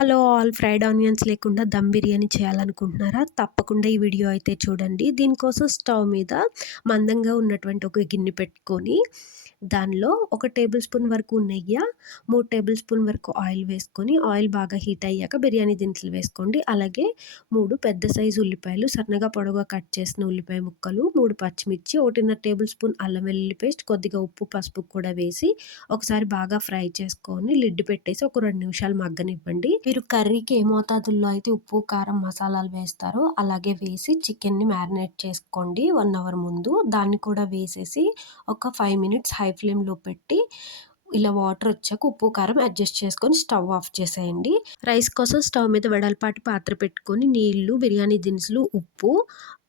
Hello all, fried onions లేకుండా దమ్ బిర్యానీ చేయాలనుకుంటున్నారా? తప్పకుండా ఈ వీడియో అయితే చూడండి. దీనికోసం స్టవ్ మీద మందంగా ఉన్నటువంటి ఒక గిన్నె పెట్టుకొని దానిలో 1 టేబుల్ స్పూన్ వరకు నెయ్యి, 3 టేబుల్ స్పూన్ వరకు ఆయిల్ వేసుకొని ఆయిల్ బాగా హీట్ అయ్యాక బిర్యానీ దినుసులు వేసుకోండి. అలాగే 3 పెద్ద సైజు ఉల్లిపాయలు, సన్నగా పొడవుగా కట్ చేసిన ఉల్లిపాయ ముక్కలు, 3 పచ్చిమిర్చి, 1.5 టేబుల్ స్పూన్ అల్లం వెల్లుల్లి పేస్ట్, కొద్దిగా ఉప్పు, పసుపు కూడా వేసి ఒకసారి బాగా ఫ్రై చేసుకొని లిడ్ పెట్టేసి ఒక 2 నిమిషాలు మగ్గనివ్వండి. మీరు కర్రీకి ఏ మోతాదుల్లో అయితే ఉప్పు, కారం, మసాలాలు వేస్తారో అలాగే వేసి చికెన్‌ని మ్యారినేట్ చేసుకోండి 1 అవర్ ముందు. దాన్ని కూడా వేసేసి ఒక 5 మినిట్స్ హై ఫ్లేమ్‌లో పెట్టి ఇలా వాటర్ వచ్చాక ఉప్పు, కారం అడ్జస్ట్ చేసుకొని స్టవ్ ఆఫ్ చేసేయండి. రైస్ కోసం స్టవ్ మీద వెడల్పాటి పాత్ర పెట్టుకొని నీళ్లు, బిర్యానీ దినుసులు, ఉప్పు,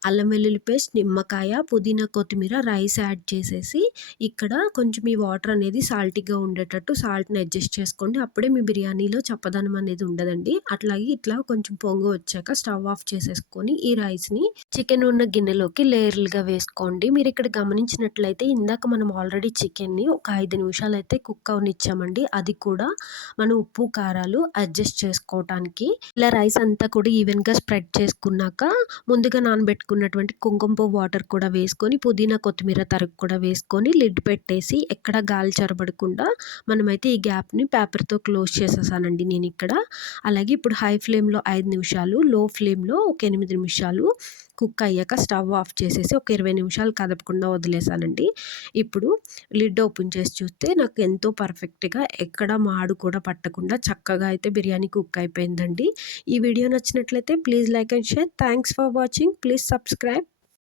అల్లం వెల్లుల్లి పేస్ట్, నిమ్మకాయ, పుదీనా, కొత్తిమీర, రైస్ యాడ్ చేసేసి ఇక్కడ కొంచెం ఈ వాటర్ అనేది సాల్టీగా ఉండేటట్టు సాల్ట్‌ని అడ్జస్ట్ చేసుకోండి. అప్పుడే మీ బిర్యానీలో చప్పదనం అనేది ఉండదండి. అట్లాగే ఇట్లా కొంచెం పొంగు వచ్చాక స్టవ్ ఆఫ్ చేసేసుకొని ఈ రైస్‌ని చికెన్ ఉన్న గిన్నెలోకి లేయర్లుగా వేసుకోండి. మీరు ఇక్కడ గమనించినట్లయితే ఇందాక మనం ఆల్రెడీ చికెన్‌ని ఒక 5 నిమిషాలైతే కుక్ అవ్వనిచ్చామండి. అది కూడా మనం ఉప్పు, కారాలు అడ్జస్ట్ చేసుకోవటానికి. ఇలా రైస్ అంతా కూడా ఈవెన్‌గా స్ప్రెడ్ చేసుకున్నాక ముందుగా నానబెట్టుకున్నటువంటి కుంకుమ పువ్వు వాటర్ కూడా వేసుకొని, పుదీనా, కొత్తిమీర తరుగు కూడా వేసుకొని లిడ్ పెట్టేసి ఎక్కడ గాలి చొరబడకుండా మనమైతే ఈ గ్యాప్‌ని పేపర్‌తో క్లోజ్ చేసేసానండి నేనిక్కడ. అలాగే ఇప్పుడు హై ఫ్లేమ్‌లో 5 నిమిషాలు, లో ఫ్లేమ్‌లో ఒక 8 నిమిషాలు కుక్ అయ్యాక స్టవ్ ఆఫ్ చేసేసి ఒక 20 నిమిషాలు కదపకుండా వదిలేసానండి. ఇప్పుడు లిడ్ ఓపెన్ చేసి చూస్తే నాకు ఎంతో పర్ఫెక్ట్‌గా ఎక్కడ మాడు కూడా పట్టకుండా చక్కగా అయితే బిర్యానీ కుక్ అయిపోయిందండి. ఈ వీడియో నచ్చినట్లయితే please like and share. Thanks for watching. Please subscribe.